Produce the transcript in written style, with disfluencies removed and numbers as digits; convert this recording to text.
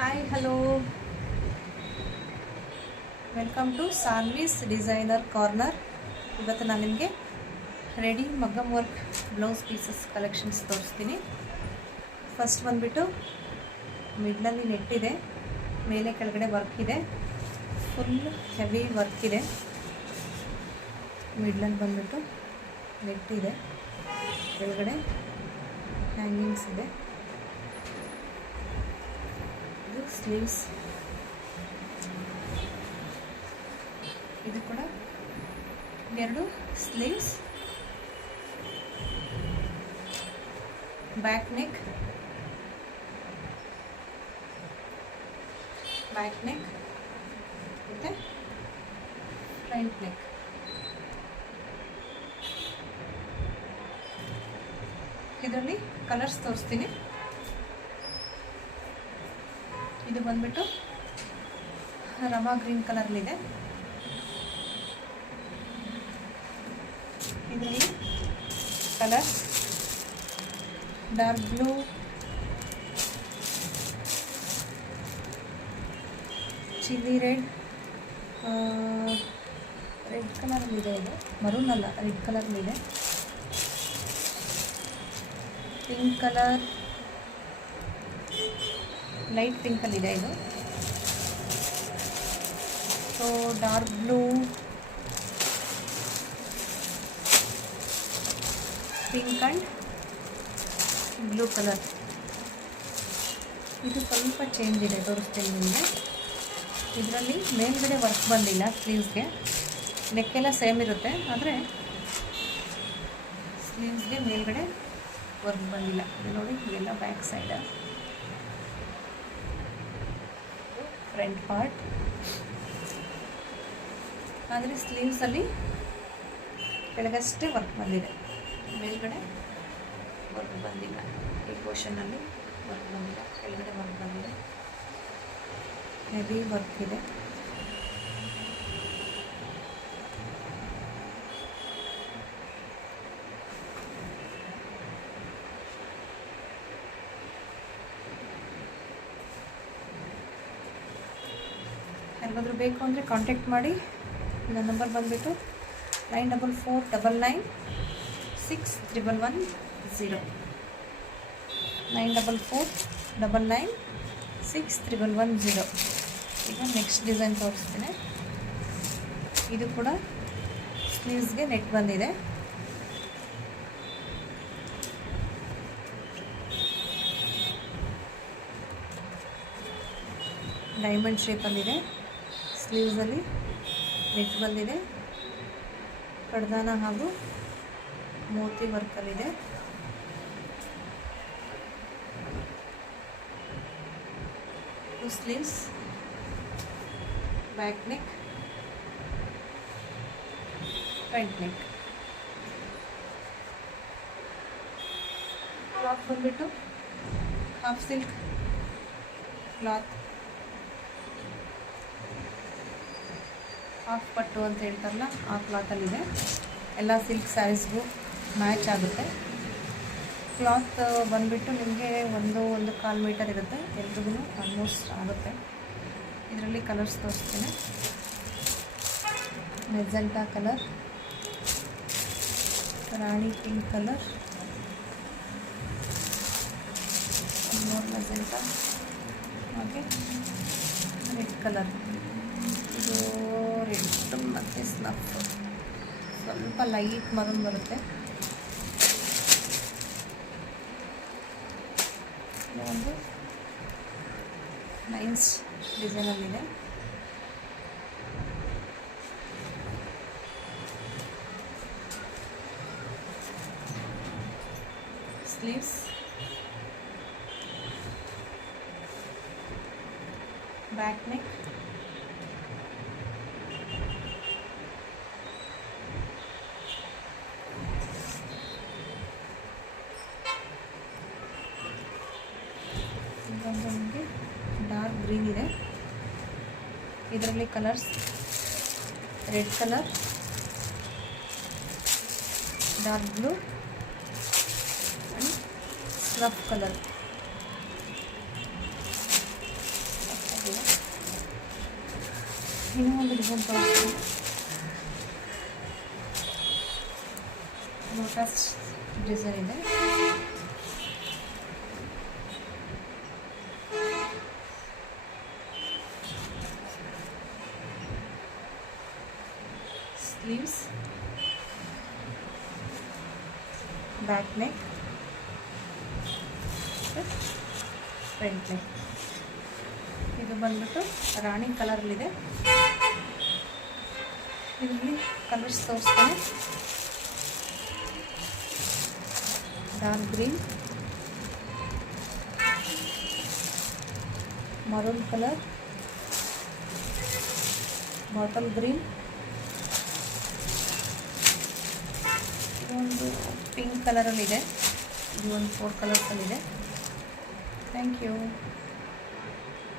Hi hello welcome to Sanvi's designer corner. ಇವತ್ತು ನಾನು ನಿಮಗೆ ready maggam work blouse pieces collections ತೋರಿಸ್ತೀನಿ. ಫಸ್ಟ್ ಬಂದುಬಿಟ್ಟು ಮಿಡ್ಲಲ್ಲಿ ನೆಟ್ ಇದೆ, ಮೇಲೆ ಕೆಳಗಡೆ ವರ್ಕ್ ಇದೆ, ಫುಲ್ ಹೆವಿ ವರ್ಕ್ ಇದೆ. ಮಿಡ್ಲಲ್ಲಿ ಬಂದುಬಿಟ್ಟು ನೆಟ್ ಇದೆ, ಕೆಳಗಡೆ ಹ್ಯಾಂಗಿಂಗ್ಸ್ ಇದೆ. ಇದು ಸ್ಲೀವ್ಸ್, ಇದು ಕೂಡ ಎರಡು ಸ್ಲೀವ್ಸ್, ಬ್ಯಾಕ್ ನೆಕ್ ಮತ್ತು ಫ್ರಂಟ್ ನೆಕ್. ಇದರಲ್ಲಿ ಕಲರ್ಸ್ ತೋರಿಸ್ತೀನಿ. ಇದು ಬಂದ್ಬಿಟ್ಟು ರಮಾ ಗ್ರೀನ್ ಕಲರ್ಲಿದೆ. ಇದರಲ್ಲಿ colours dark blue, chilli red, red ಕಲರ್ಲಿದೆ. ಇದು ಮರೂನ್ ಅಲ್ಲ, ರೆಡ್ ಕಲರ್ಲಿದೆ. ಪಿಂಕ್ ಕಲರ್, ಲೈಟ್ ಪಿಂಕಲ್ಲಿದೆ. ಇದು so dark blue, pink and blue colour. ಇದು ಸ್ವಲ್ಪ ಚೇಂಜ್ ಇದೆ, ತೋರಿಸ್ತೀನಿ ನಿಮಗೆ. ಇದರಲ್ಲಿ ಮೇಲ್ಗಡೆ ವರ್ಕ್ ಬಂದಿಲ್ಲ, ಸ್ಲೀವ್ಸ್ಗೆ ನೆಕ್ಕೆಲ್ಲ ಸೇಮ್ ಇರುತ್ತೆ, ಆದರೆ ಸ್ಲೀವ್ಸ್ಗೆ ಮೇಲ್ಗಡೆ ವರ್ಕ್ ಬಂದಿಲ್ಲ. ಇದು ನೋಡಿ, ಇವೆಲ್ಲ ಬ್ಯಾಕ್ ಸೈಡ್, ಫ್ರಂಟ್ ಪಾರ್ಟ್. ಆದರೆ ಸ್ಲೀವ್ಸಲ್ಲಿ ಕೆಳಗಷ್ಟೇ ವರ್ಕ್ ಬಂದಿದೆ, ಮೇಲ್ಗಡೆ ವರ್ಕ್ ಬಂದಿಲ್ಲ. ಈ ಪೋರ್ಷನಲ್ಲಿ ವರ್ಕ್ ಬಂದಿಲ್ಲ, ಕೆಳಗಡೆ ವರ್ಕ್ ಬಂದಿದೆ. ಹೆವಿ ವರ್ಕ್ ಇದೆ. ಯಾರಿಗಾದ್ರೂ ಬೇಕು ಅಂದರೆ ಕಾಂಟ್ಯಾಕ್ಟ್ ಮಾಡಿ. ನನ್ನ ನಂಬರ್ ಬಂದುಬಿಟ್ಟು 9449961110 9449961110. ಈಗ ನೆಕ್ಸ್ಟ್ ಡಿಸೈನ್ ತೋರಿಸ್ತೀನಿ. ಇದು ಕೂಡ ಸ್ಲೀವ್ಸ್ಗೆ ನೆಟ್ ಬಂದಿದೆ. ಡೈಮಂಡ್ ಶೇಪಲ್ಲಿದೆ. ಸ್ಲೀವ್ಸಲ್ಲಿ ನೆಟ್ ಬಂದಿದೆ. ಕಡ್ದಾನ ಹಾಗೂ ಮೋತಿ ವರ್ಕಲ್ಲಿದೆ. Sleeves, back neck, front neck. Cloth ಬಂದ್ಬಿಟ್ಟು ಹಾಫ್ ಸಿಲ್ಕ್ ಕ್ಲಾತ್, ಹಾಫ್ ಪಟ್ಟು ಅಂತ ಹೇಳ್ತಾರಲ್ಲ, ಆ ಕ್ಲಾತಲ್ಲಿದೆ. ಎಲ್ಲ ಸಿಲ್ಕ್ ಸ್ಯಾರೀಸ್ಗೂ ಮ್ಯಾಚ್ ಆಗುತ್ತೆ. ಕ್ಲಾತ್ ಬಂದುಬಿಟ್ಟು ನಿಮಗೆ 1.25 ಮೀಟರ್ ಇರುತ್ತೆ, ಎಲ್ರಿಗೂ ಆಲ್ಮೋಸ್ಟ್ ಆಗುತ್ತೆ. ಇದರಲ್ಲಿ ಕಲರ್ಸ್ ತೋರಿಸ್ತೀನಿ. ಮೆಜೆಂಟಾ ಕಲರ್, ರಾಣಿ ಪಿಂಕ್ ಕಲರ್, ಮೋರ್ ಮೆಜೆಂಟಾ, ಹಾಗೆ ರೆಡ್ ಕಲರ್. ಇದು ರೆಡ್ ಮತ್ತು ಸ್ನಫ್, ಸ್ವಲ್ಪ ಲೈಟ್ ಮರೂನ್ ಬರುತ್ತೆ. ಒಂದು ನೈಸ್ ಡಿಸೈನಲ್ಲಿದೆ. ಸ್ಲೀವ್ಸ್, ಬ್ಯಾಕ್ ನೆಕ್, ನಮಗೆ ಡಾರ್ಕ್ ಗ್ರೀನ್ ಇದೆ. ಇದರಲ್ಲಿ colours red colour, dark blue and snuff colour. ಇನ್ನೂ ಒಂದು ಡಿಸೈನ್ ತೋರಿಸ್ತೀನಿ. ಲೋಟಸ್ ಡಿಸೈನ್ ಇದೆ. Sleeves, back neck, front neck. ಇದು ಬಂದ್ಬಿಟ್ಟು ರಾಣಿ ಕಲರಲ್ಲಿದೆ. ಇದರಲ್ಲಿ ಕಲರ್ಸ್ ತೋರಿಸ್ತಾನೆ. Dark green, maroon colour, bottle green, ಒಂದು ಪಿಂಕ್ ಕಲರಲ್ಲಿದೆ. ಇದು ಒಂದು 4 ಕಲರ್ಸಲ್ಲಿದೆ. Thank you.